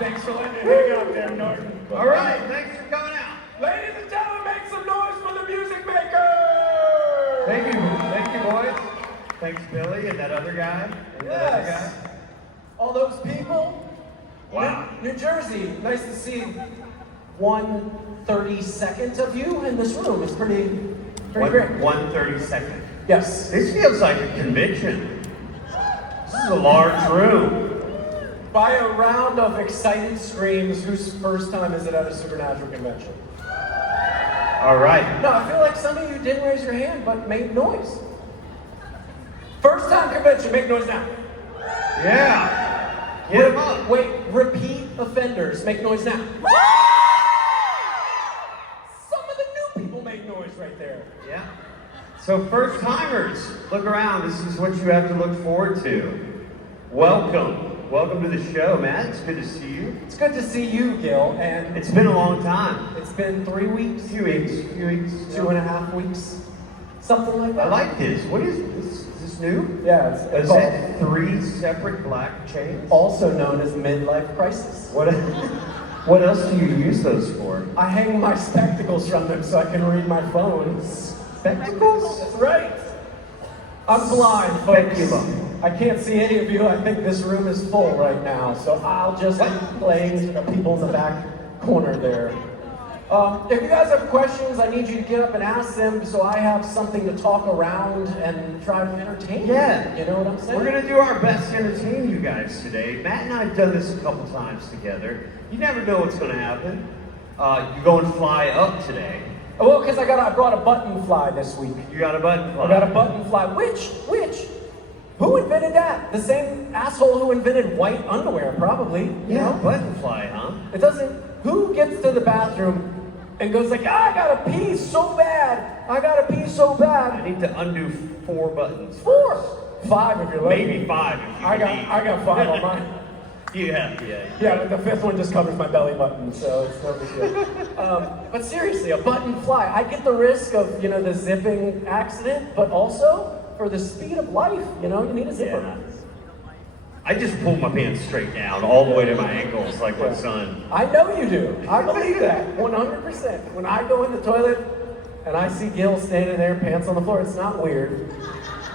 Thanks for letting me hang out there, Norton. All right, thanks for coming out. Ladies and gentlemen, make some noise for the music maker! Thank you, boys. Thanks, Billy, and that other guy. And that other guy. All those people. Wow. New Jersey, nice to see 1/32nd of you in this room. It's pretty great. 1/32nd. Yes. This feels like a convention. This is a large room. By a round of excited screams, whose first time is it at a supernatural convention? All right. No, I feel like some of you didn't raise your hand, but made noise. First time convention, make noise now. Yeah. Get 'em up. Wait, repeat offenders, make noise now. Some of the new people made noise right there. Yeah. So first timers, look around. This is what you have to look forward to. Welcome. Welcome to the show, Matt. It's good to see you. It's good to see you, Gil, and It's been a long time. it's been 3 weeks, Few weeks. 2.5 weeks, something like that. I like this. What is this? Is this new? Yeah, it's Is called, that 3 separate black chains? also known as midlife crisis. What else do you use those for? I hang my spectacles from them so I can read my phone. Spectacles? That's right. I'm blind, folks. Speculum. I can't see any of you. I think this room is full right now, so I'll just be playing to the people in the back corner there. If you guys have questions, I need you to get up and ask them so I have something to talk around and try to entertain you. Yeah. You know what I'm saying? We're going to do our best to entertain you guys today. Matt and I have done this a couple times together. You never know what's going to happen. You're going to fly up today. Well, because I brought a button fly this week. You got a button fly. I got a button fly. Which? Who invented that? The same asshole who invented white underwear, probably. You Yeah, know? button fly, huh? It doesn't. Who gets to the bathroom and goes like, I gotta pee so bad. I gotta pee so I bad. need to undo 4 buttons. 4, 5 if you're lucky. Maybe 5 if you I need. got 5 on mine. Yeah. Yeah, but the 5th one just covers my belly button, so it's no big deal. But seriously, a button fly. I get the risk of, the zipping accident, but also for the speed of life, you need a zipper. Yeah. I just pull my pants straight down all the way to my ankles like my son. I know you do. I believe that 100%. When I go in the toilet and I see Gil standing there, pants on the floor, it's not weird.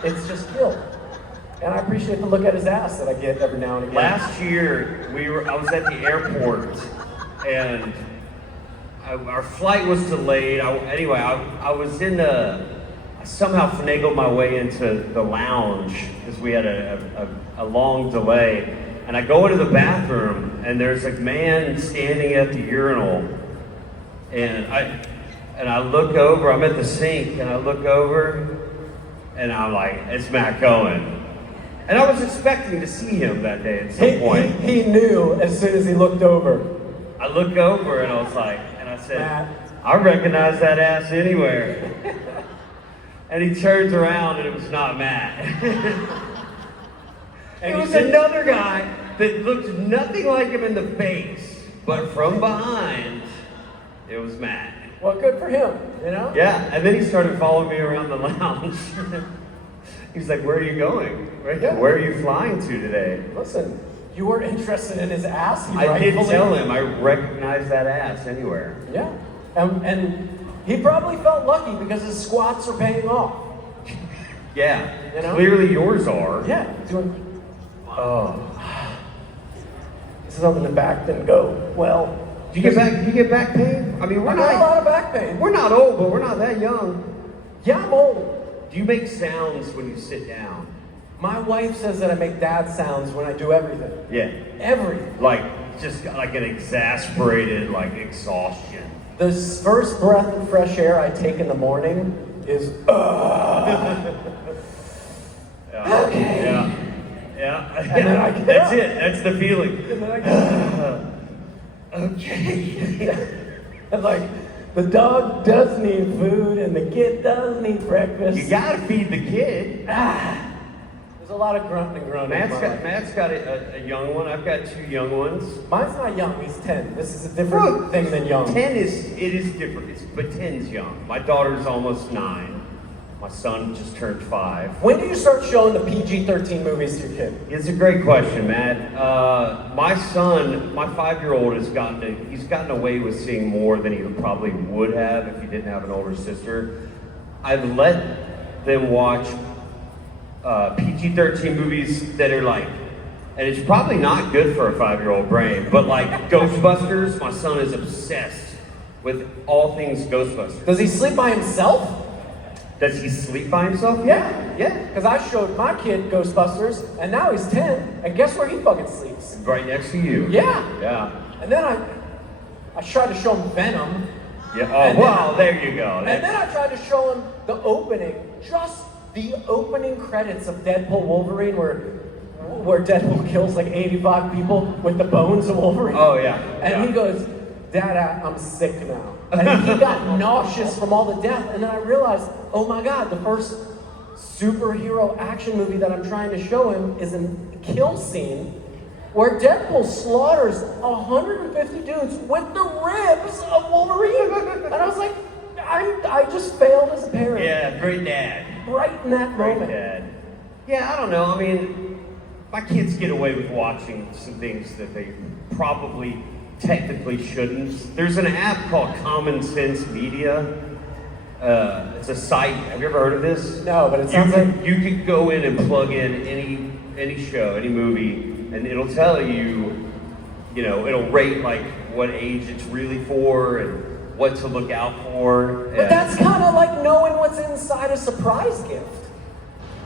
It's just Gil. And I appreciate the look at his ass that I get every now and again. Last year, I was at the airport, and our flight was delayed. I was in I somehow finagled my way into the lounge because we had a long delay. And I go into the bathroom, and there's a man standing at the urinal, and I look over. I'm at the sink, and I look over, and I'm like, it's Matt Cohen. And I was expecting to see him that day at some point. He knew as soon as he looked over. I looked over and I said, Matt. I recognize that ass anywhere. And he turns around and it was not Matt. It was another guy that looked nothing like him in the face, but from behind, it was Matt. Well, good for him, Yeah, and then he started following me around the lounge. He's like, where are you going? Yeah. Where are you flying to today? Listen, you were interested in his ass. I did tell him I recognize that ass anywhere. Yeah, and he probably felt lucky because his squats are paying off. Yeah, clearly yours are. Yeah, oh. This up in the back didn't go well. Do you get back pain? I mean, I got a lot of back pain. We're not old, but we're not that young. Yeah, I'm old. Do you make sounds when you sit down? My wife says that I make dad sounds when I do everything. Yeah. Everything. Just like an exasperated, exhaustion. The first breath of fresh air I take in the morning is, okay. Yeah. And then I get That's up. it. That's the feeling. And then I go, okay. And the dog does need food and the kid does need breakfast. You gotta feed the kid. There's a lot of grunting and groaning. Matt's got a young one. I've got 2 young ones. Mine's not young, he's 10. This is a different thing than young. 10 is different, but 10's young. My daughter's almost 9. My son just turned 5. When do you start showing the PG-13 movies to your kid? It's a great question, Matt. My son, my 5-year-old, he's gotten away with seeing more than he probably would have if he didn't have an older sister. I've let them watch PG-13 movies that are like, and it's probably not good for a 5-year-old brain, but like Ghostbusters, my son is obsessed with all things Ghostbusters. Does he sleep by himself? Does he sleep by himself? Yeah. Yeah. Because I showed my kid Ghostbusters, and now he's 10, and guess where he fucking sleeps? Right next to you. Yeah. Yeah. And then I tried to show him Venom. Yeah. Oh, wow, there you go. And then I tried to show him the opening, just the opening credits of Deadpool Wolverine, where Deadpool kills like 85 people with the bones of Wolverine. Oh, yeah. And he goes, Dad, I'm sick now. And he got nauseous from all the death. And then I realized, oh my God, the first superhero action movie that I'm trying to show him is a kill scene where Deadpool slaughters 150 dudes with the ribs of Wolverine. And I was like, I just failed as a parent. Yeah, great dad. Right in that Great moment. dad. Yeah, I don't know. I mean, my kids get away with watching some things that they probably technically shouldn't. There's an app called Common Sense Media. It's a site. Have you ever heard of this? No, but it sounds like you could go in and plug in any show, any movie, and it'll tell you, it'll rate like what age it's really for and what to look out for. But that's kind of like knowing what's inside a surprise gift.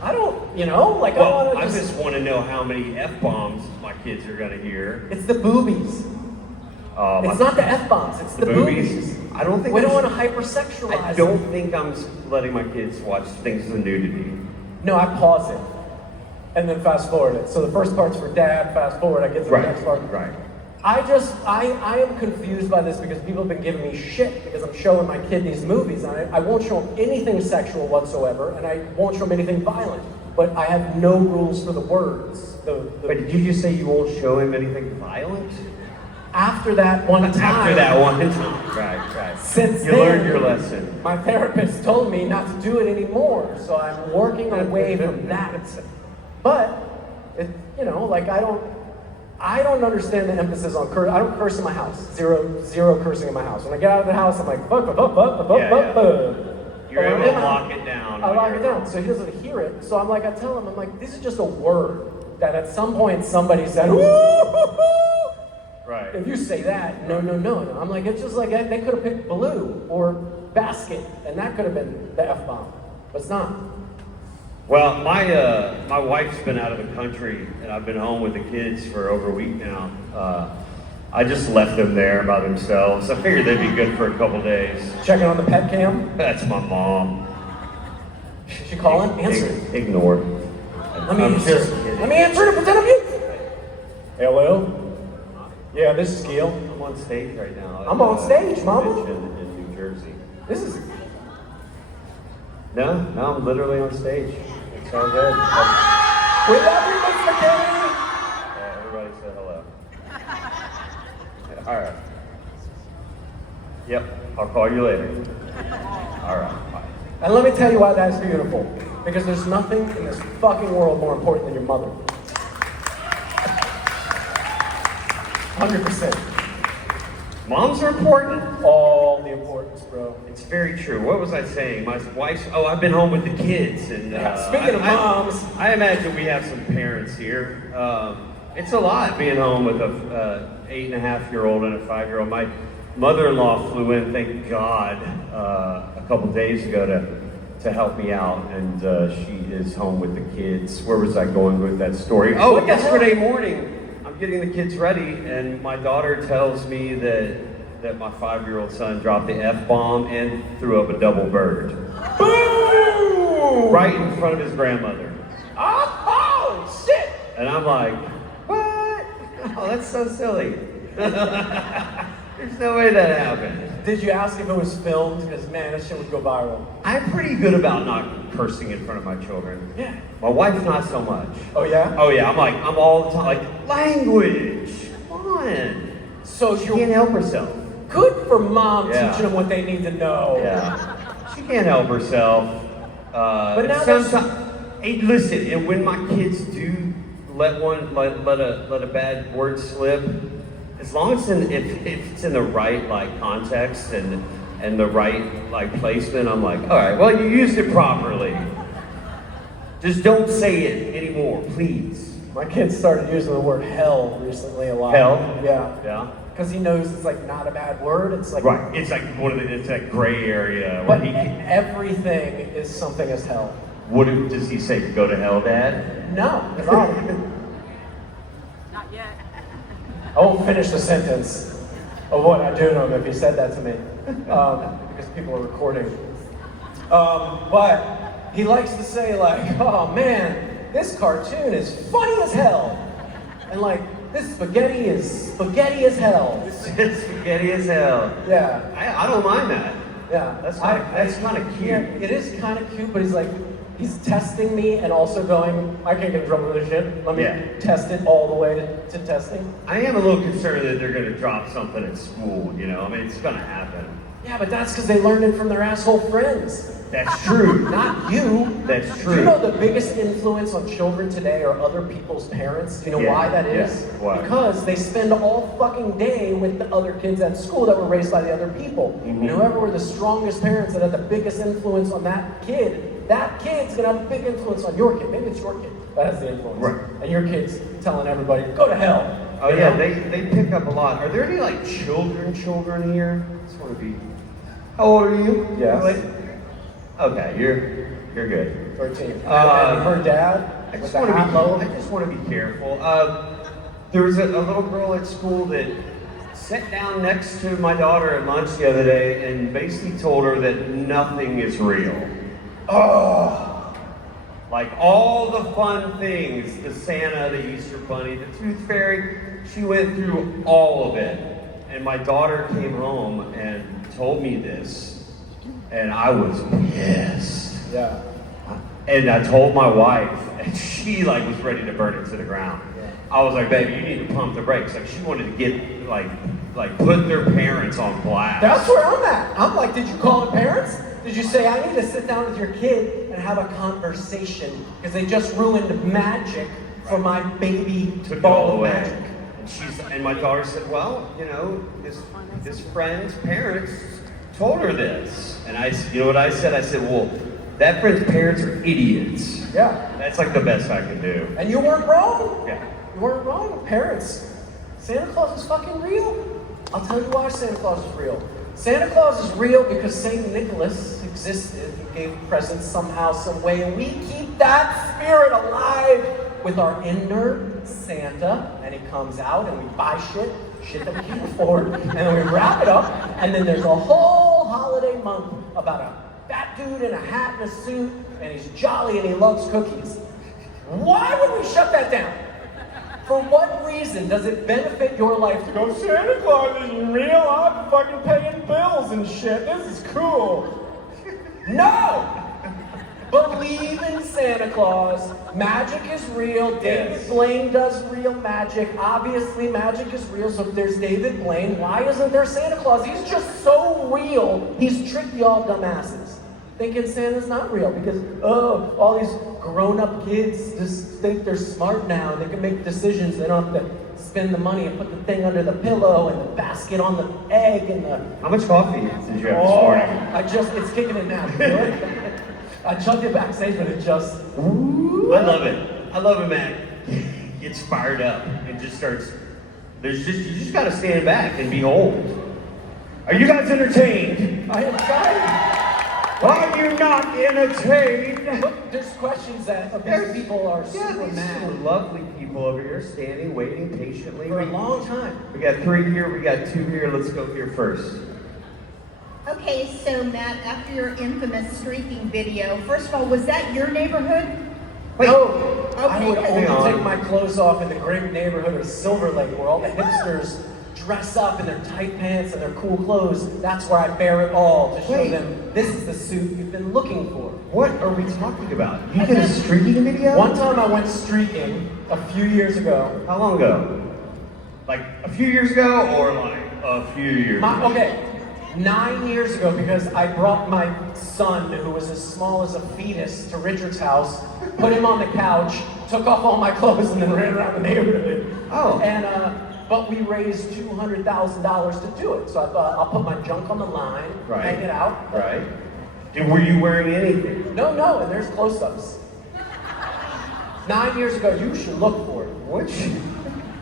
I don't, like well, I want I to just want to know how many F-bombs my kids are going to hear. It's the boobies. It's not the F-bombs, it's the boobies. I don't think we don't want to hypersexualize. I don't think I'm letting my kids watch things of nudity. No, I pause it and then fast forward it. So the first part's for Dad, fast forward, I get to the next part. Right. I am confused by this because people have been giving me shit because I'm showing my kid these movies. And I won't show him anything sexual whatsoever, and I won't show him anything violent. But I have no rules for the words. But did you just say you won't show him anything violent? After that one time. After that one time. Right. Since you then, learned your lesson. My therapist told me not to do it anymore, so I'm working away from that. But, I don't understand the emphasis on curse. I don't curse in my house. Zero cursing in my house. When I get out of the house, I'm like, fuck. You're able to lock it down. I lock it down, so he doesn't hear it. So I tell him, this is just a word that at some point somebody said, ooh. Right. If you say that, no. I'm like, it's just like they could have picked blue or basket, and that could have been the F-bomb, but it's not. Well, my wife's been out of the country, and I've been home with the kids for over a week now. I just left them there by themselves. I figured they'd be good for a couple days. Checking on the pet cam? That's my mom. She calling? Answer it. Ignored. Let me answer it and pretend I'm you. Hello? Yeah, this is Gil. I'm on stage right now. I'm on stage, Mama. In New Jersey. This is... No, I'm literally on stage. It's all good. We love you, Miss McKinney. Yeah, everybody said hello. All right. Yep, I'll call you later. All right, bye. And let me tell you why that's beautiful. Because there's nothing in this fucking world more important than your mother. 100%. Moms are important. All the importance, bro. It's very true. What was I saying? My wife's... Oh, I've been home with the kids. And speaking of moms... I imagine we have some parents here. It's a lot being home with a 8.5-year-old and a 5-year-old. My mother-in-law flew in, thank God, a couple days ago to help me out. And she is home with the kids. Where was I going with that story? Oh, yesterday morning... getting the kids ready, and my daughter tells me that my 5-year-old son dropped the F-bomb and threw up a double bird. Boom! Right in front of his grandmother. Oh, shit! And I'm like, what? Oh, that's so silly. There's no way that happened. Did you ask if it was filmed? Because, man, that shit would go viral. I'm pretty good about not cursing in front of my children. Yeah. My wife, not so much. Oh, yeah? Oh, yeah. I'm all the time, like, language. Come on. So she can't help herself. Good for mom teaching them what they need to know. Yeah. She can't help herself. But now hey, listen, and when my kids do let a bad word slip, as long as if it's in the right like context and the right like placement, I'm like, all right, well you used it properly. Just don't say it anymore, please. My kid started using the word hell recently a lot. Hell? Yeah. Yeah. Because he knows it's like not a bad word. It's like right. It's like it's that gray area. But everything is something as hell. What does he say? Go to hell, Dad? No, Not yet. I won't finish the sentence of what I do to him if he said that to me, because people are recording. But he likes to say like, "Oh man, this cartoon is funny as hell," and like, "This spaghetti is spaghetti as hell." It's spaghetti as hell. Yeah. I don't mind that. Yeah. That's kind of cute. Yeah, it is kind of cute, but he's testing me and also going, I can't get in trouble with this shit. Let me test it all the way to testing. I am a little concerned that they're going to drop something at school, you know? I mean, it's going to happen. Yeah, but that's because they learned it from their asshole friends. That's true. Not you. That's true. Do you know the biggest influence on children today are other people's parents? Do you know why that is? Yeah. Why? Because they spend all fucking day with the other kids at school that were raised by the other people. Mm-hmm. And whoever were the strongest parents that had the biggest influence on that kid's gonna have a big influence on your kid. Maybe it's your kid that has the influence. Right. And your kid's telling everybody, go to hell. Oh yeah, they pick up a lot. Are there any like children here? I just want to be. How old are you? Yes. Okay, you're good. 13. And her dad. I just want to be careful. There was a little girl at school that sat down next to my daughter at lunch the other day and basically told her that nothing is real. Oh, like all the fun things, the Santa, the Easter Bunny, the Tooth Fairy, she went through all of it. And my daughter came home and told me this. And I was pissed. Yeah. And I told my wife, and she like was ready to burn it to the ground. Yeah. I was like, baby, you need to pump the brakes. Like she wanted to get like put their parents on blast. That's where I'm at. I'm like, did you call the parents? Did you say, I need to sit down with your kid and have a conversation because they just ruined magic for my baby ball of magic? And my daughter said, well, you know, this friend's parents told her this. And you know what I said? I said, well, that friend's parents are idiots. Yeah. That's like the best I can do. And you weren't wrong. Yeah. You weren't wrong. Parents, Santa Claus is fucking real. I'll tell you why Santa Claus is real. Santa Claus is real because St. Nicholas existed. He gave presents somehow, some way, and we keep that spirit alive with our inner Santa. And he comes out and we buy shit that we can't afford, and then we wrap it up, and then there's a whole holiday month about a fat dude in a hat and a suit, and he's jolly and he loves cookies. Why would we shut that down? For what reason does it benefit your life to go, Santa Claus isn't real, I'm fucking paying bills and shit, this is cool. No! Believe in Santa Claus. Magic is real. David Blaine does real magic. Obviously, magic is real. So if there's David Blaine, why isn't there Santa Claus? He's just so real. He's tricked y'all dumbasses thinking Santa's not real because, all these grown-up kids just think they're smart now. They can make decisions. They don't have to spend the money and put the thing under the pillow and the basket on the egg and the... How much coffee did you have this morning? It's kicking in now. I chugged it backstage, but it just... I love it, man. Gets fired up and just starts... You just gotta stand back and behold. Are you guys entertained? I am trying. Are you not entertained? Look, there's questions that these people are super mad. Some lovely people over here standing, waiting patiently. For a long time. We got 3 here, we got 2 here. Let's go here first. Okay, so Matt, after your infamous streaking video, first of all, was that your neighborhood? Wait, no, okay, I would only take my clothes off in the great neighborhood of Silver Lake where all the hipsters dress up in their tight pants and their cool clothes. That's where I bear it all to show them this is the suit you've been looking for. What are we talking about? You did a streaking video? One time I went streaking a few years ago. How long ago? Like a few years ago or like a few years ago? Okay, 9 years ago, because I brought my son, who was as small as a fetus, to Richard's house, put him on the couch, took off all my clothes, and then ran around the neighborhood. Oh. And but we raised $200,000 to do it. So I thought I'll put my junk on the line, hang it out. Right. Were you wearing anything? No, and there's close-ups. 9 years ago, you should look for it. What?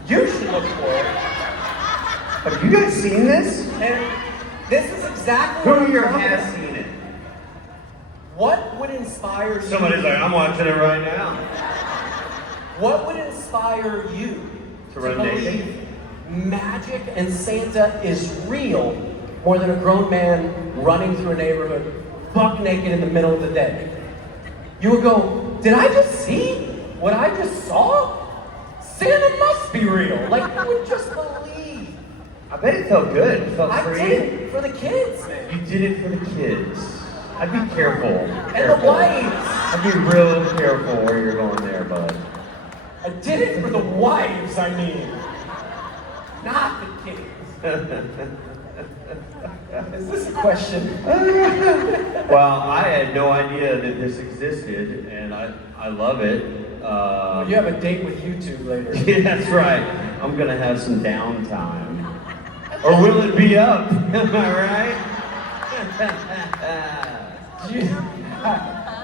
You should look for it. Have you guys seen this? And this is exactly Who what here I'm talking has about. seen it? What would inspire you? Somebody's like, I'm watching it right now. What would inspire you To run naked? believe magic and Santa is real more than a grown man running through a neighborhood buck naked in the middle of the day? You would go, did I just see what I just saw? Santa must be real. Like, you would just believe. I bet it felt good. It felt I free. did it for the kids, man. You did it for the kids. I'd be careful. And the wives. I'd be real careful where you're going there, bud. I did it for the wives, I mean. Not the kids. Is this a question? Well, I had no idea that this existed, and I love it. Well, you have a date with YouTube later. Yeah, that's right. I'm gonna have some downtime. Or will it be up? Am I right?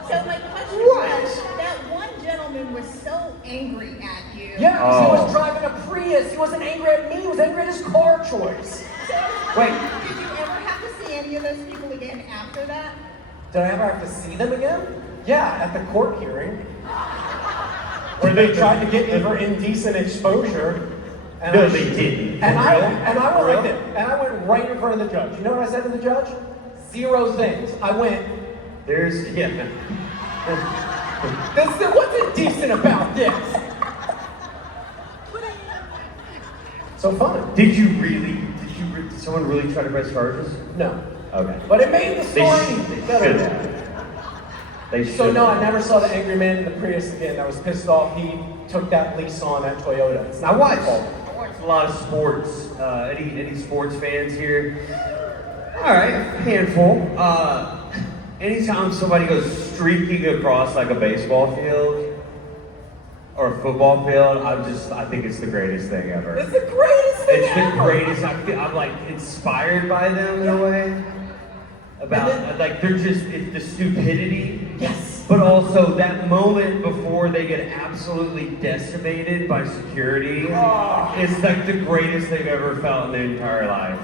So my question was, that one gentleman was so angry at you. Yeah, 'cause he Oh. was driving a Prius. He wasn't angry at me. He was angry at his car choice. So, Wait. did you ever have to see any of those people again after that? Did I ever have to see them again? Yeah, at the court hearing. Where they tried to get me for indecent exposure. And No, they didn't. And I Really? went like this. And I went right in front of the judge. You know what I said to the judge? 0 things. I went, what's indecent about this? So fun. Did someone really try to press charges? No. Okay. But it made the They story should better. have. They should So no, I have. never saw the angry man in the Prius again. I was pissed off. He took that lease on at Toyota. It's not my fault. I watched a lot of sports. Any sports fans here? All right, handful. Anytime somebody goes streaking across like a baseball field or a football field, I think it's the greatest thing ever. It's the greatest thing It's the ever. greatest. I'm like inspired by them in a way. About like they're just it's the stupidity. Yes. But also that moment before they get absolutely decimated by security, it's like the greatest they've ever felt in their entire life.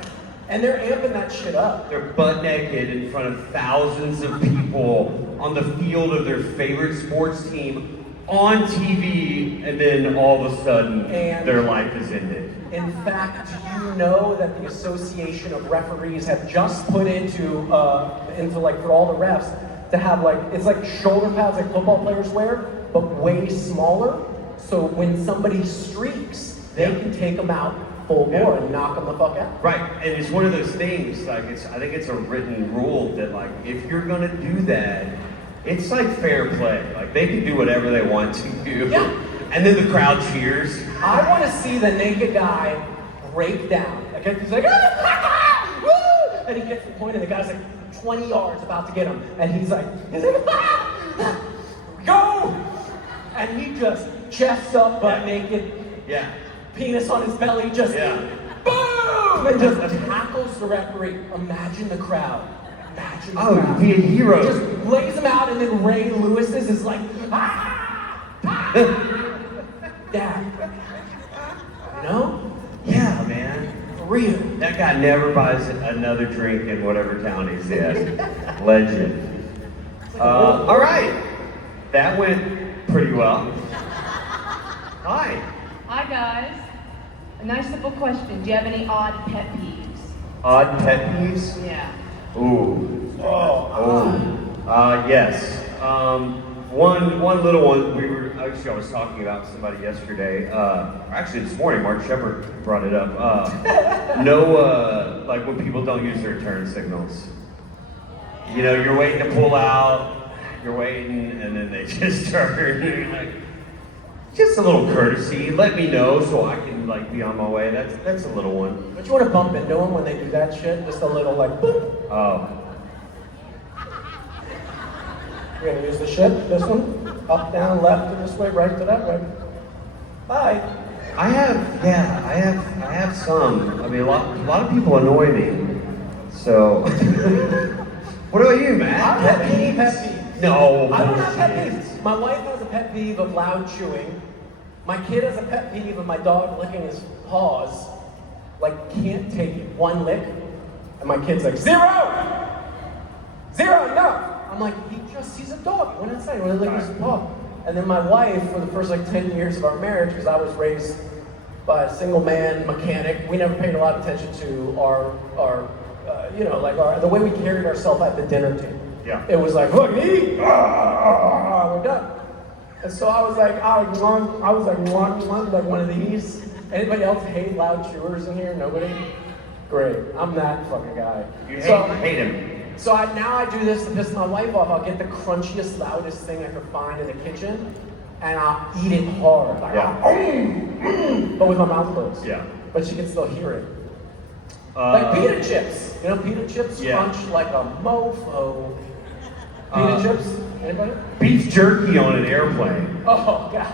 And they're amping that shit up. They're butt naked in front of thousands of people on the field of their favorite sports team on TV, and then all of a sudden their life is ended. In fact, do you know that the Association of Referees have just put into like for all the refs to have like it's like shoulder pads like football players wear, but way smaller. So when somebody streaks, they can take them out full bore and knock them the fuck out. Right, and it's one of those things. Like I think it's a written rule that like if you're gonna do that, it's like fair play. Like they can do whatever they want to do. Yeah. And then the crowd cheers. I want to see the naked guy break down. Okay, he's like, "Ah, woo!" And he gets the point, and the guy's like 20 yards about to get him, and he's like, "Ah, go!" And he just chests up, butt naked, Yeah. penis on his belly, just boom, and just tackles the referee. Imagine the crowd. Imagine the crowd. Be a hero. Just lays him out, and then Ray Lewis's is like, ah, ah. Dad. You know? Yeah, man. For real. That guy never buys another drink in whatever town he's in. Legend. All right. That went pretty well. Hi. Hi guys. A nice simple question. Do you have any odd pet peeves? Odd pet peeves? Yeah. Ooh. Yes. One little one. I was talking about somebody yesterday. Actually, this morning, Mark Shepard brought it up. Like when people don't use their turn signals. You know, you're waiting to pull out. You're waiting, and then they just turn. You're like, Just a little courtesy. Let me know so I can like be on my way. That's a little one. But you want to bump into them when they do that shit? Just a little like, boop. Oh. You're gonna use the ship, this one? Up, down, left, to this way, right to that way. Bye. I have some. I mean, a lot of people annoy me. So, what about you, Matt? I have any pet peeves. No. I don't have pet peeves. My wife has a pet peeve of loud chewing. My kid has a pet peeve of my dog licking his paws. Like, can't take it. One lick. And my kid's like, 0! 0, no! I'm like, he's a dog. He went outside, he went to lick his paw. And then my wife, for the first like 10 years of our marriage, because I was raised by a single man mechanic, we never paid a lot of attention to the way we carried ourselves at the dinner table. Yeah. It was like, look, eat, we're done. And so I was like, like one of these. Anybody else hate loud chewers in here? Nobody? Great, I'm that fucking guy. You hate him. So now I do this to piss my wife off. I'll get the crunchiest, loudest thing I could find in the kitchen, and I'll eat it hard. Like, but with my mouth closed. Yeah. But she can still hear it. Like pita chips. You know, pita chips crunch like a mofo. Pita chips? Anybody? Beef jerky on an airplane. Oh, God.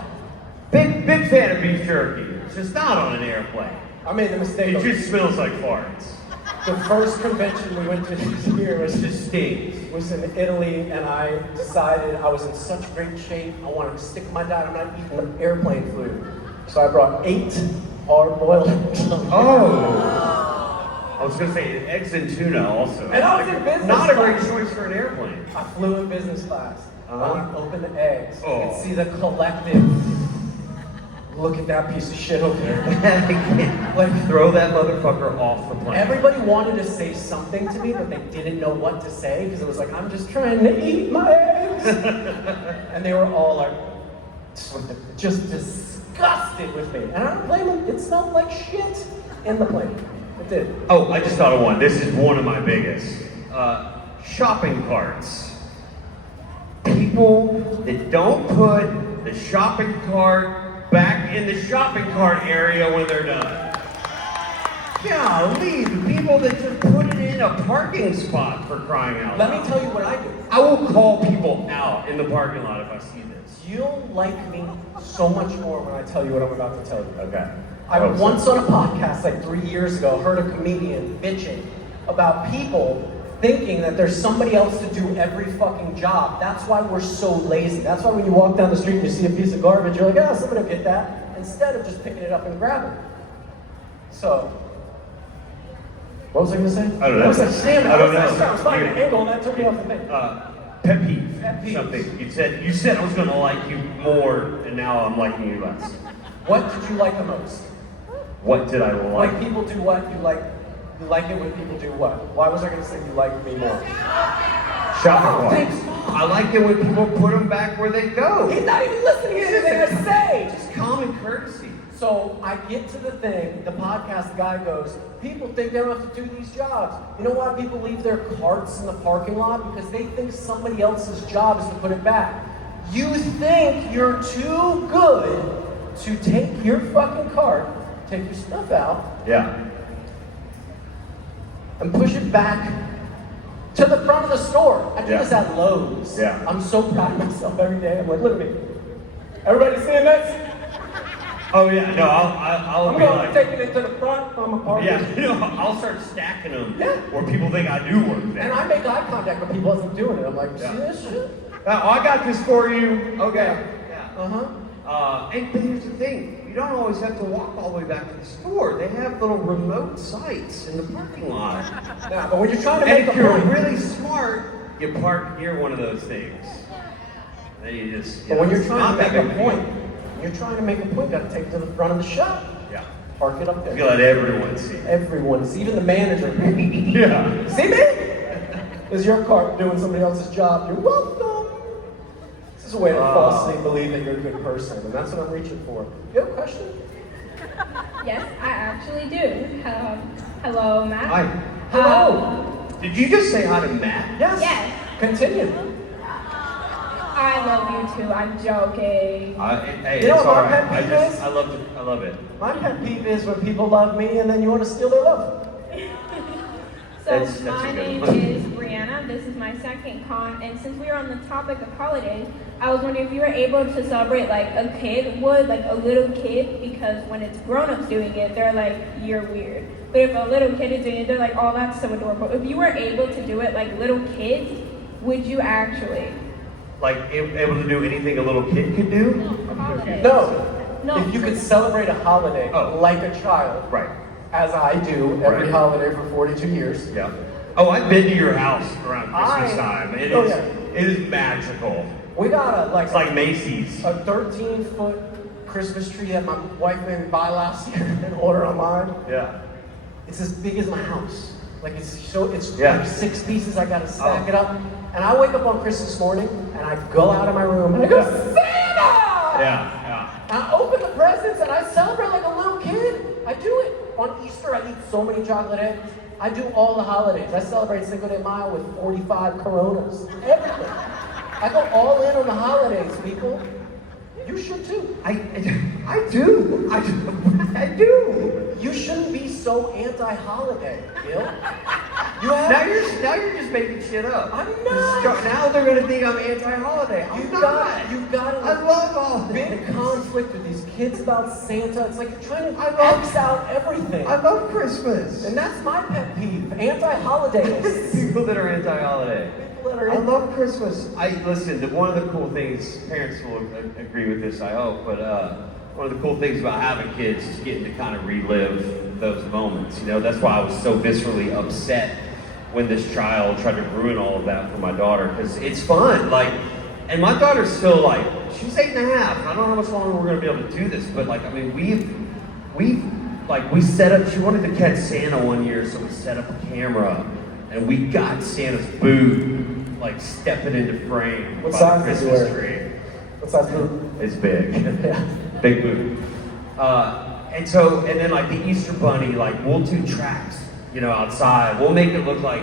Big fan of beef jerky. It's just not on an airplane. I made the mistake It just smells like farts. The first convention we went to this year was Just in Italy, and I decided I was in such great shape. I wanted to stick my diet. I'm not eating the airplane food. So I brought 8 hard-boiled eggs. Oh! I was going to say eggs and tuna also. And I was in business Not a class. great choice for an airplane. I flew in business class. I opened the eggs. You Oh. could see the collective. Look at that piece of shit over there. Like, throw that motherfucker off the plane. Everybody wanted to say something to me, but they didn't know what to say because it was like, I'm just trying to eat my eggs. And they were all like, just disgusted with me. And I don't blame them. It smelled like shit in the plane. It did. Oh, I just thought of one. This is one of my biggest. Shopping carts. People that don't put the shopping cart back in the shopping cart area when they're done. Golly, the people that just put it in a parking spot for crying out loud. Let me tell you what I do. I will call people out in the parking lot if I see this. You'll like me so much more when I tell you what I'm about to tell you. Okay. I once on a podcast like 3 years ago heard a comedian bitching about people thinking that there's somebody else to do every fucking job. That's why we're so lazy. That's why when you walk down the street and you see a piece of garbage, you're like, somebody will get that, instead of just picking it up and grabbing it. So, what was I gonna say? I don't know. What was I saying? I don't know. I was finding an angle and that took me off the thing. Pet peeve. Pet peeve. Something. You said I was gonna like you more, and now I'm liking you less. What did you like the most? What did I like? Like people do what? You like it when people do what? Why was I going to say you like me more? Shopping thanks. carts. I like it when people put them back where they go. He's not even listening to anything I say. Just common courtesy. So I get to the thing, the podcast guy goes, people think they don't have to do these jobs. You know why people leave their carts in the parking lot? Because they think somebody else's job is to put it back. You think you're too good to take your fucking cart, take your stuff out, Yeah. and push it back to the front of the store. I do Yeah. this at Lowe's. Yeah. I'm so proud of myself every day. I'm like, look at me. Everybody seeing this? Oh yeah. No, I'll I'm be going like. taking it to the front. I'm a part Yeah. of it. I'll start stacking them Yeah. where people think I do work there. And I make eye contact with people as I'm doing it. I'm like, see Yeah. this shit? Oh, I got this for you. Okay. Yeah. Uh-huh. But here's the thing. You don't always have to walk all the way back to the store. They have little remote sites in the parking lot. Yeah, but when you're trying to And make if a you're point, really smart, you park near one of those things. Then you just. but when you're it's trying not to make that a big a point, deal. you're trying to make a point, you gotta take it to the front of the shop. Yeah. Park it up there. You let everyone see. Everyone's, even the manager. Yeah. See me? Is your cart doing somebody else's job? You're welcome. This is a way to falsely believe that you're a good person, and that's what I'm reaching for. You have a question? Yes, I actually do. Hello, Matt. Hi. Hello. Did you just say hi to Matt? Yes. Yes. Continue. I love you too. I'm joking. Hey, You know it's what all my right. pet peeve is? I love it. My pet peeve is when people love me and then you want to steal their love. So That's a my good name one. is Brianna. This is my second con, and since we are on the topic of holidays, I was wondering if you were able to celebrate like a kid would, like a little kid, because when it's grown-ups doing it, they're like, you're weird. But if a little kid is doing it, they're like, oh, that's so adorable. If you were able to do it like little kids, would you actually? Like able to do anything a little kid could do? For holidays. No. If you could celebrate a holiday like a child, Right. as I do every Right. holiday for 42 years. Yeah. Oh, I've been to your house around Christmas I- time. It oh, is. yeah. It is magical. We got It's like Macy's. a 13-foot Christmas tree that my wife made me buy last year and order online. Yeah. It's as big as my house. Like it's Yeah. like 6 pieces. I gotta stack Oh. it up. And I wake up on Christmas morning and I go out of my room and I go, Santa! Yeah. And I open the presents and I celebrate like a little kid. I do it. On Easter, I eat so many chocolate eggs. I do all the holidays. I celebrate Cinco de Mayo with 45 Coronas. Everything. I go all in on the holidays, people. You should too. I do. I do. You shouldn't be so anti-holiday, Gil. You Now have you're just making shit up. I'm not. Now they're gonna think I'm anti-holiday. You've got I love all big this. conflict with these kids about Santa. It's like you're trying to I love- X out everything. I love Christmas. And that's my pet peeve. Anti-holidays. People that are anti-holiday. People that are I love Christmas. Listen. One of the cool things, parents will agree with this, I hope, but one of the cool things about having kids is getting to kind of relive those moments. You know, that's why I was so viscerally upset when this child tried to ruin all of that for my daughter, because it's fun. Like, and my daughter's still like, she's 8.5. I don't know how much longer we're gonna be able to do this, but like, I mean, we set up. She wanted to catch Santa one year, so we set up a camera, and we got Santa's boot, like stepping into frame What by size the does he Christmas wear? tree. What's that food? It's big. Yeah. Big boot. And then like the Easter bunny, like we'll do traps, you know, outside. We'll make it look like,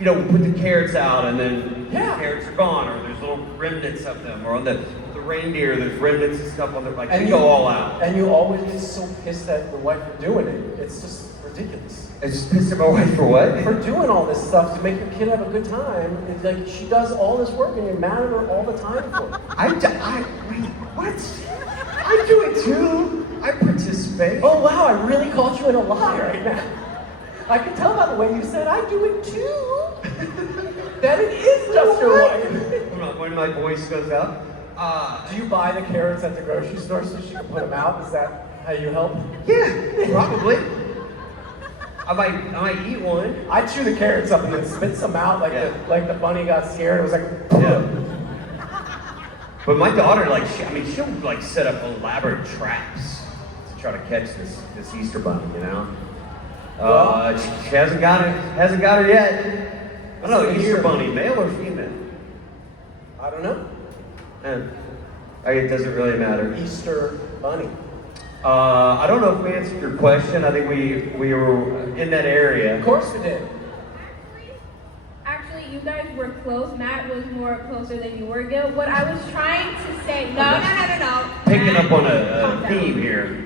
you know, we'll put the carrots out and then the carrots are gone, or there's little remnants of them, or on the reindeer, there's remnants and stuff on the, like, we go all out. And you always get so pissed at your wife for doing it. It's just ridiculous. It's pissed at my wife for what? For doing all this stuff to make your kid have a good time. It's like she does all this work and you're mad at her all the time for it. Wait, what? I do it too. I participate. Oh wow, I really caught you in a lie right now. I can tell by the way you said I do it too. That it is just your wife. Hold on, when my voice goes up. Do you buy the carrots at the grocery store so she can put them out? Is that how you help? Yeah, probably. I might eat one. I chew the carrots up and then spit some out like the bunny got scared. It was like, Yeah. But my daughter, like, she'll like set up elaborate traps to try to catch this Easter bunny, you know. She hasn't got her yet. I don't know, Easter bunny, male or female? I don't know. It doesn't really matter. Easter bunny. I don't know if we answered your question. I think we were in that area. Of course we did. Actually, you guys were close. Matt was more closer than you were, Gil. What I was trying to say, no. Picking Matt, up on calm a down. theme here.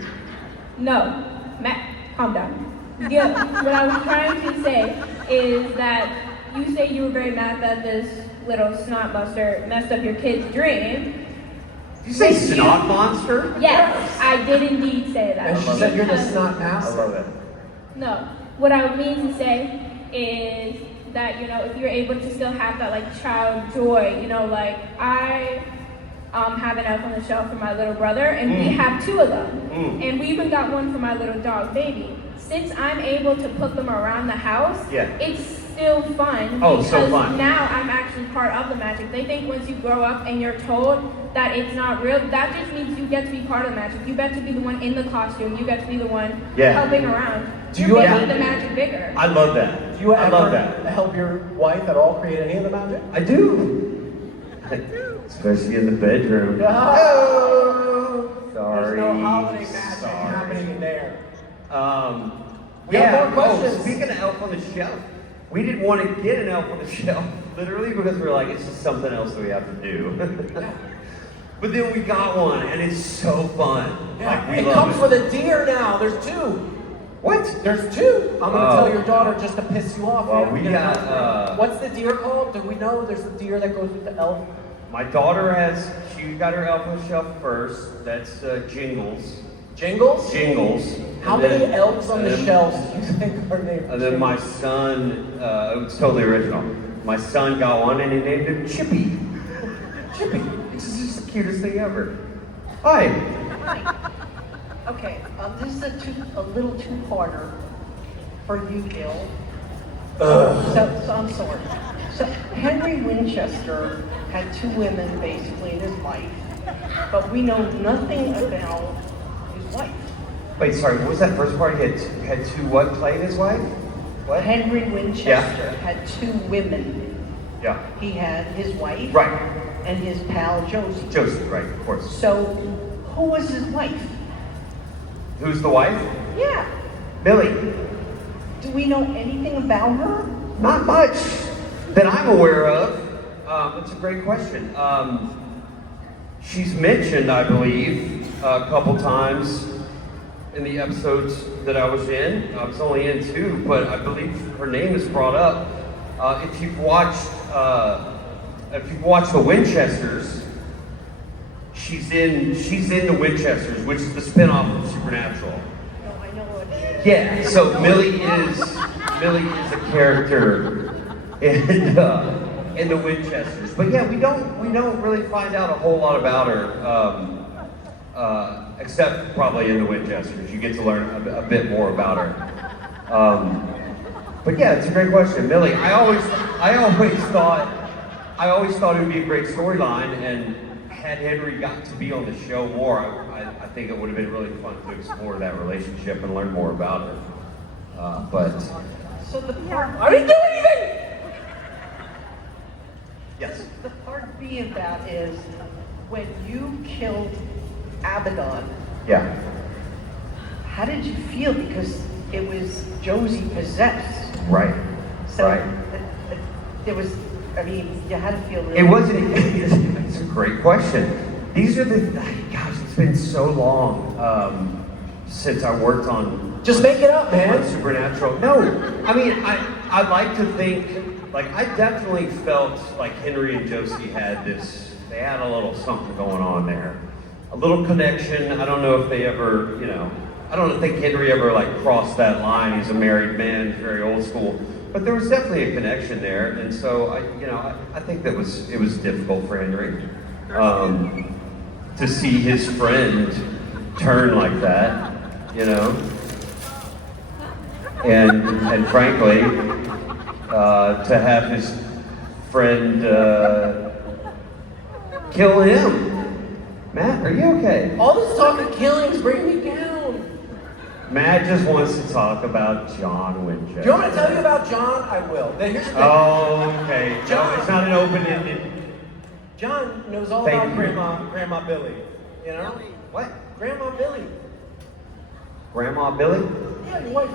No, Matt, calm down. Gil, what I was trying to say is that you say you were very mad that this little snot buster messed up your kid's dream. Did you say snot monster? Yes, I did indeed say that. And she said you're the Because- snot I master. love it. No, what I would mean to say is that, you know, if you're able to still have that like child joy, you know, like I have an elf on the shelf for my little brother, and we have 2 of them, and we even got one for my little dog baby. Since I'm able to put them around the house, it's still fun. Oh, because so fun. now I'm actually part of the magic. They think once you grow up and you're told that it's not real, that just means you get to be part of the magic. You get to be the one in the costume. You get to be the one helping around. You're making the magic bigger. I love that. Do you I love that. help your wife at all create any of the magic? I do. Especially in the bedroom. Oh, Sorry. there's no holiday magic happening in there. We Yeah. have more questions. Speaking of Elf on the Shelf, we didn't want to get an elf on the shelf, literally, because we were like, it's just something else that we have to do. But then we got one, and it's so fun. Yeah, Like, we it love comes with a deer now. There's 2. What? There's 2. I'm gonna tell your daughter just to piss you off. Well, man. we Get got, out. What's the deer called? Do we know? There's a deer that goes with the elf. My daughter she got her elf on the shelf first. That's Jingles. Jingles? Jingles. How And many then- elves on the and then- shelves do you think are named? And then my son, it was totally original. My son got one and he named him Chippy. Chippy. It's just the cutest thing ever. Hi. Okay, this is a little two-parter for you, Gil. So I'm sorry. So Henry Winchester had 2 women basically in his life, but we know nothing about his wife. Wait, sorry, what was that first part? He had 2 what playing his wife? What? Henry Winchester had 2 women. Yeah. He had his wife Right. and his pal Josie. Josie, right, of course. So who was his wife? Who's the wife? Yeah. Millie. Do we know anything about her? Not much that I'm aware of. That's a great question. She's mentioned, I believe, a couple times in the episodes that I was in. I was only in 2, but I believe her name is brought up. If you've watched The Winchesters, she's in The Winchesters, which is the spinoff of Supernatural. No, I know what it is. Yeah, so Millie is a character in The Winchesters. But yeah, we don't really find out a whole lot about her, except probably in The Winchesters. You get to learn a bit more about her. But yeah, it's a great question, Millie. I always thought it would be a great storyline, and had Henry got to be on the show more, I think it would have been really fun to explore that relationship and learn more about her. But So the part I didn't do anything! yes, The part B of that is when you killed Abaddon, yeah. how did you feel? Because it was Josie possessed. Right. So Right. there was, I mean, you had to feel really. It wasn't. It's a great question. These are gosh, it's been so long since I worked on. Just make it up, man. On Supernatural. No, I mean, I like to think, like, I definitely felt like Henry and Josie had this. They had a little something going on there, a little connection. I don't know if they ever, I don't think Henry ever like crossed that line. He's a married man, he's very old school. But there was definitely a connection there, and so I think it was difficult for Henry to see his friend turn like that, and frankly, to have his friend kill him. Matt, are you okay? All this talk of killings bring me down. Matt just wants to talk about John Winchester. Do you want me to tell you about John? I will. Now, here's the thing. Oh, okay. John. No, it's not an open-ended. John knows all Thank about you. Grandma Billy. What? Grandma Billy. Grandma Billy? Yeah, your wife.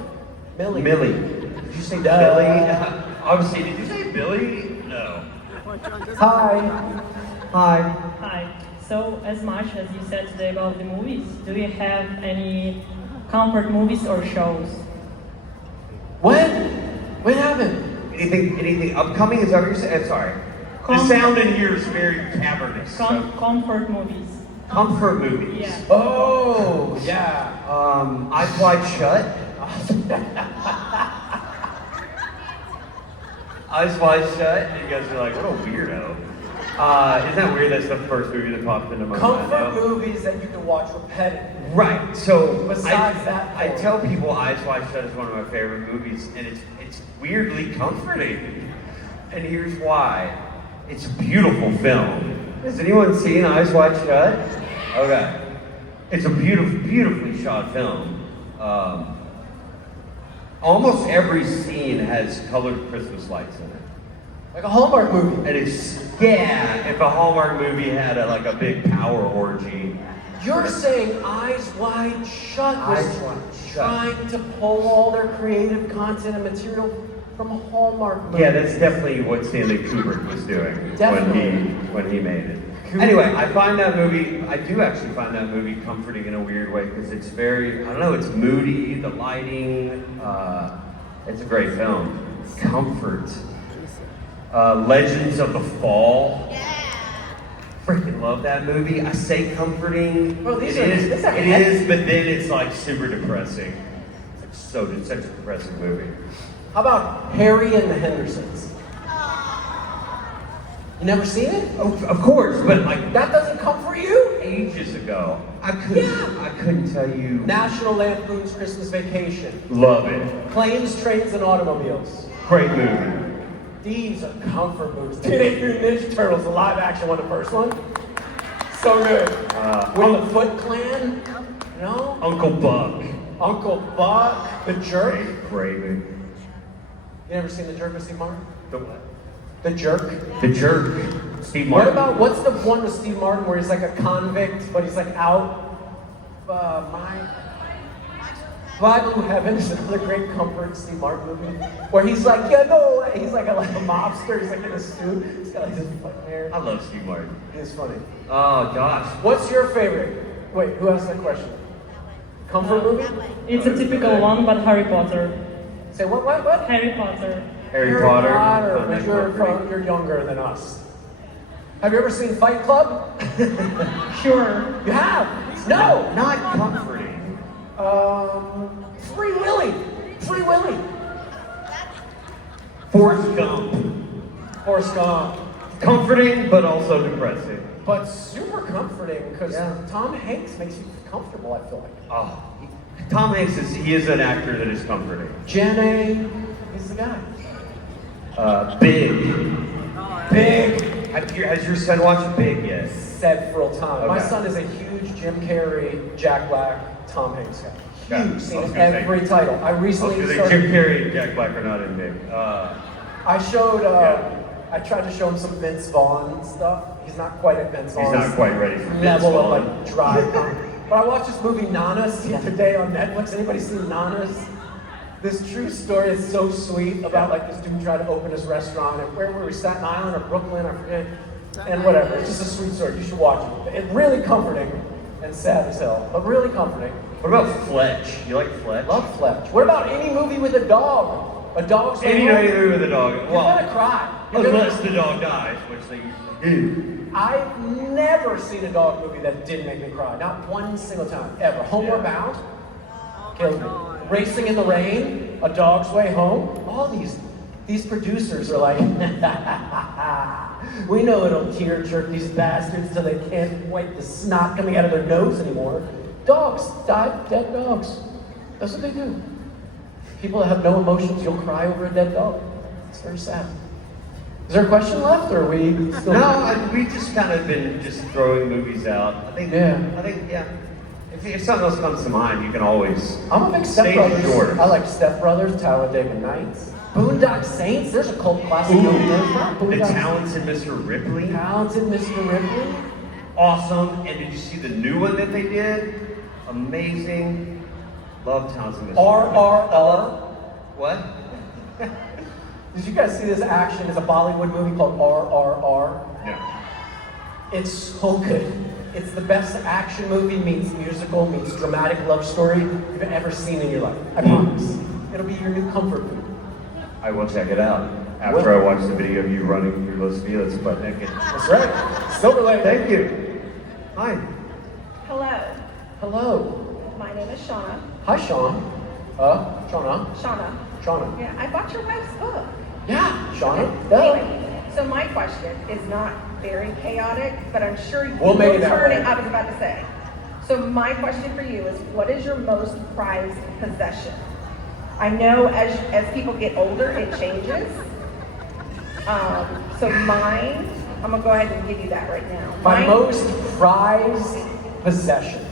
Millie. Millie. Did you say Duh. Billy? Obviously, did you say Billy? No. Hi. Hi. Hi. So, as much as you said today about the movies, do you have any comfort movies or shows? What? What happened? Anything upcoming? Is that what you're saying? I'm sorry. The sound in here is very cavernous. So. Comfort movies. Comfort movies. Yeah. Oh, yeah. Eyes Wide Shut. Eyes Wide Shut. You guys are like, what a weirdo. Isn't that weird? That's the first movie that popped into my mind. Comfort movies that you can watch repetitively. Right. So Besides that, I tell people Eyes Wide Shut is one of my favorite movies, and it's weirdly comforting. And here's why. It's a beautiful film. Has anyone seen Eyes Wide Shut? Okay. It's a beautifully shot film. Almost every scene has colored Christmas lights in it. Like a Hallmark movie. And it's, if a Hallmark movie had a big power orgy. You're saying Eyes Wide Shut was Eyes Wide Shut. trying to pull all their creative content and material from a Hallmark movie. Yeah, that's definitely what Stanley Kubrick was doing Definitely. when he made it. Anyway, I do actually find that movie comforting in a weird way because it's very, I don't know, it's moody, the lighting, it's a great film. Comfort. Legends of the Fall. Freaking love that movie. I say comforting. Bro, It is, but then it's like super depressing. It's such a depressing movie. How about Harry and the Hendersons? You never seen it? Oh, of course, but like That doesn't comfort you? ages ago, I couldn't tell you. National Lampoon's Christmas Vacation. Love it. Planes, Trains, and Automobiles. Great movie. These are comfort movies. Teenage Mutant Ninja Turtles, the live action one, the first one. So good. With the Foot Clan, you know? Uncle Buck. Uncle Buck, The Jerk. Great movie. You never seen The Jerk with Steve Martin? The what? The Jerk. The Jerk. Steve What Martin. about, what's the one with Steve Martin where he's like a convict, but he's like out? Fly Blue Heaven is another great comfort Steve Martin movie. Where he's like, yeah, no way. He's like a mobster, he's like in a suit. He's got like this fucking hair. I love Steve Martin. He's funny. Oh gosh. What's your favorite? Wait, who asked that question? Comfort movie? It's a typical one, but Harry Potter. Say what? Harry Potter. Harry Potter. But you're younger than us. Have you ever seen Fight Club? Sure. You have? No! Not comforting. Free Willy. Free Willy. Forrest Gump. Forrest Gump. Comforting, but also depressing. But super comforting because Yeah. Tom Hanks makes you comfortable, I feel like. Oh, Tom Hanks is an actor that is comforting. Jen A. He's the guy. Big. Big. Has your son watched Big yet? Said for a time. My Okay. son is a huge Jim Carrey, Jack Black, Tom Hanks guy. Yeah, Huge. I was Seen gonna say- every title. I I was recently gonna say started. Jim Carrey and Jack Black are not in Big. I showed. Yeah. I tried to show him some Vince Vaughn stuff. He's not quite at Vince He's Vaughn's not quite ready for Vince level of Vaughn. like dry. But I watched this movie Nanas the other day on Netflix. Anybody seen Nanas? This true story is so sweet about like this dude tried to open his restaurant and where were we? Staten Island or Brooklyn? I forget. And whatever. It's just a sweet story. You should watch it. It's really comforting and sad as hell, but really comforting. What about Fletch? You like Fletch? Love Fletch. What about any movie with a dog? A dog's Any movie with a dog. You're gonna cry. Unless the dog dies, which they usually do. I've never seen a dog movie that didn't make me cry. Not one single time, ever. Homeward Bound killed me. Racing in the Rain, A Dog's Way Home. All these producers are like, we know it'll tear jerk these bastards till they can't wipe the snot coming out of their nose anymore. Dogs died, dead dogs. That's what they do. People that have no emotions, you'll cry over a dead dog. It's very sad. Is there a question left, or are we still? No, we just kind of been just throwing movies out. I think. Yeah. If something else comes to mind, you can always. I'm a big Step stage Brothers. yours. I like Step Brothers, Talladega Nights, Boondock Saints. There's a cult classic movie there. The Boondock Talented Mr. Ripley. Talented Mr. Ripley. Awesome. And did you see the new one that they did? Amazing. Love Talented Mr. Ripley. RRR. What? Did you guys see this action? It's a Bollywood movie called RRR. No. It's so good. It's the best action movie meets musical meets dramatic love story you've ever seen in your life. I promise. It'll be your new comfort food. I will check it out after I watch the video of you running through Los Feliz butt naked. That's right. Silver Lake. Thank you. Hi. Hello, Hello. my name is Shauna. Hi, Sean. Shauna. Shauna. Yeah, I bought your wife's book. Yeah, Shauna. Anyway, so my question is not very chaotic, but I'm sure you We'll make it will that turn way. it. I was about to say. So my question for you is, what is your most prized possession? I know as people get older, it changes. So mine, I'm gonna go ahead and give you that right now. My Mine- most prized possession.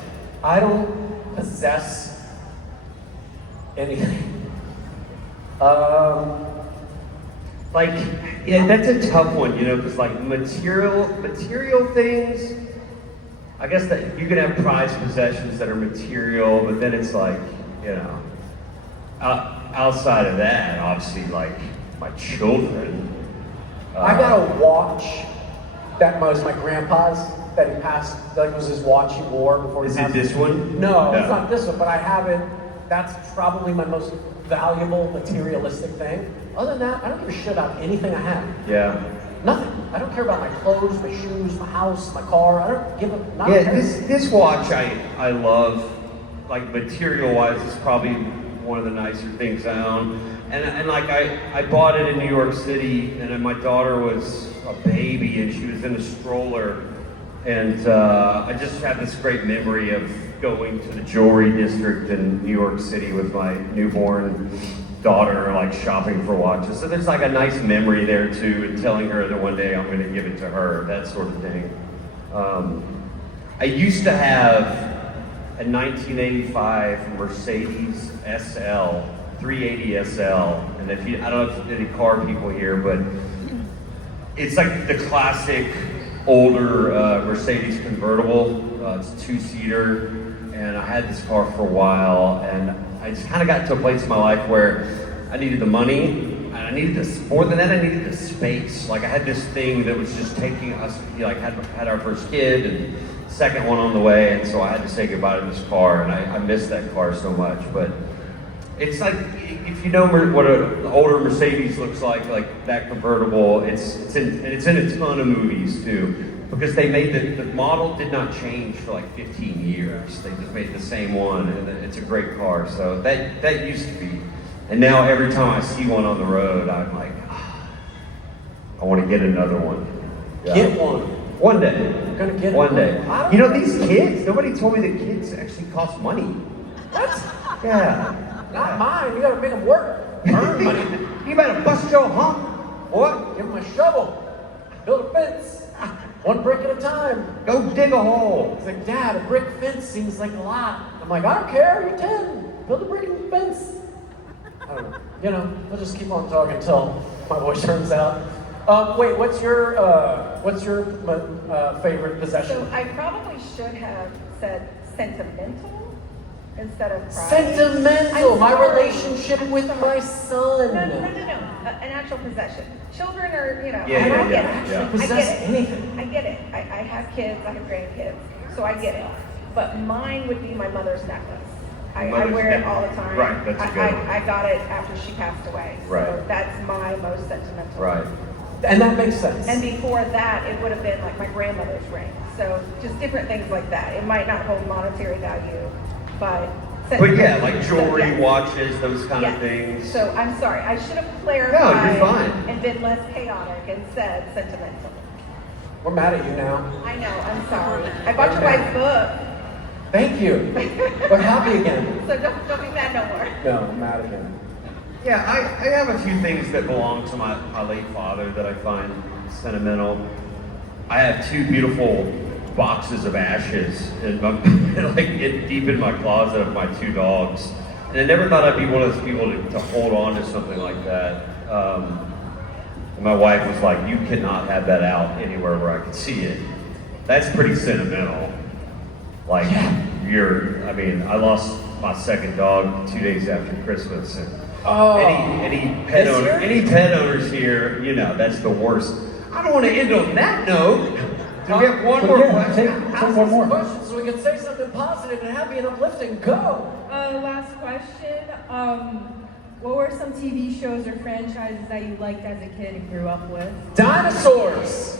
I don't possess anything. Like, yeah, that's a tough one, you know, because like material things, I guess that you can have prized possessions that are material, but then it's like, you know, outside of that, obviously, like my children. I got a watch that was my grandpa's that he passed, that was his watch he wore before he Is passed. it this one? No, it's not this one, but I have it. That's probably my most valuable materialistic thing. Other than that, I don't give a shit about anything I have. Yeah. Nothing. I don't care about my clothes, my shoes, my house, my car. I don't give a not Yeah, a this watch I love, like material-wise, it's probably one of the nicer things I own. And like I bought it in New York City, and then my daughter was a baby, and she was in a stroller. And I just have this great memory of going to the jewelry district in New York City with my newborn daughter, like shopping for watches. So there's like a nice memory there too, and telling her that one day I'm going to give it to her, that sort of thing. I used to have a 1985 Mercedes SL, 380 SL, and if you, I don't know if there's any car people here, but it's like the classic older Mercedes convertible. It's a two-seater, and I had this car for a while, and I just kind of got to a place in my life where I needed the money, and I needed this, more than that, I needed the space. Like I had this thing that was just taking us, you know, like had our first kid, and second one on the way, and so I had to say goodbye to this car, and I miss that car so much. But it's like, if you know what an older Mercedes looks like that convertible, it's in a ton of movies too. Because they made the model did not change for like 15 years. They just made the same one, and it's a great car. So that used to be, and now every time I see one on the road, I'm like, I want to get another one. Yeah. Get one. One day. You're gonna get one day. I You know, these kids. Nobody told me that kids actually cost money. What? Yeah. Not mine. You gotta make them work. Earn money. You better bust your hump. What? Give them a shovel. Build a fence. One brick at a time. Go dig a hole. It's like, Dad, a brick fence seems like a lot. I'm like, I don't care, you're 10. Build a brick fence. I don't know. You know, we'll just keep on talking until my voice turns out. Wait, what's your favorite possession? So I probably should have said sentimental instead of pride. Sentimental. I'm My sorry. relationship with my son. No. An actual possession. Children are, you know, Yeah, and yeah, I get yeah, it. yeah. I Possess get it. anything. I get it. I have kids, I have grandkids, so I get it. But mine would be my mother's necklace. I Mother's wear it necklace. all the time. Right, that's a good one. I got it after she passed away. Right. So that's my most sentimental. Right. And that makes sense. And before that, it would have been like my grandmother's ring. So just different things like that. It might not hold monetary value, but yeah, like jewelry, yes. watches, those kind Yes. of things. So I'm sorry, I should have clarified. No, you're fine. And been less chaotic and said sentimental. We're mad at you now. I know, I'm sorry. I bought your wife's book. Thank you. We're happy again. So don't be mad no more. No, I'm mad again. Yeah, I have a few things that belong to my late father that I find sentimental. I have two beautiful boxes of ashes in my, deep in my closet of my two dogs. And I never thought I'd be one of those people to hold on to something like that. And my wife was like, you cannot have that out anywhere where I can see it. That's pretty sentimental. Like, I lost my second dog 2 days after Christmas. And any pet owners here, you know, that's the worst. I don't want to end on that note. Do we have one more question? Ask one more question so we can say something positive and happy and uplifting. Go. Last question. What were some TV shows or franchises that you liked as a kid and grew up with? Dinosaurs.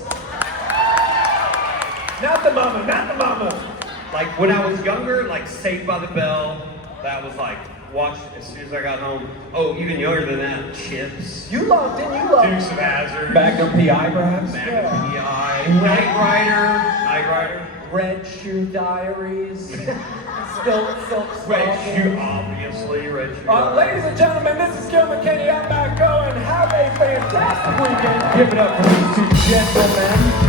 Not the mama. Like when I was younger, like Saved by the Bell, that was like, watched as soon as I got home. Oh, even younger than that, Chips. You loved. Dukes of Hazzard. Magnum PI, perhaps? Magnum PI. Knight Rider. Red Shoe Diaries. Silk Red Shoe, obviously. Red Shoe. Ladies and gentlemen, this is Gil McKinney. I'm Matt Cohen. Have a fantastic weekend. Give it up for these two gentlemen.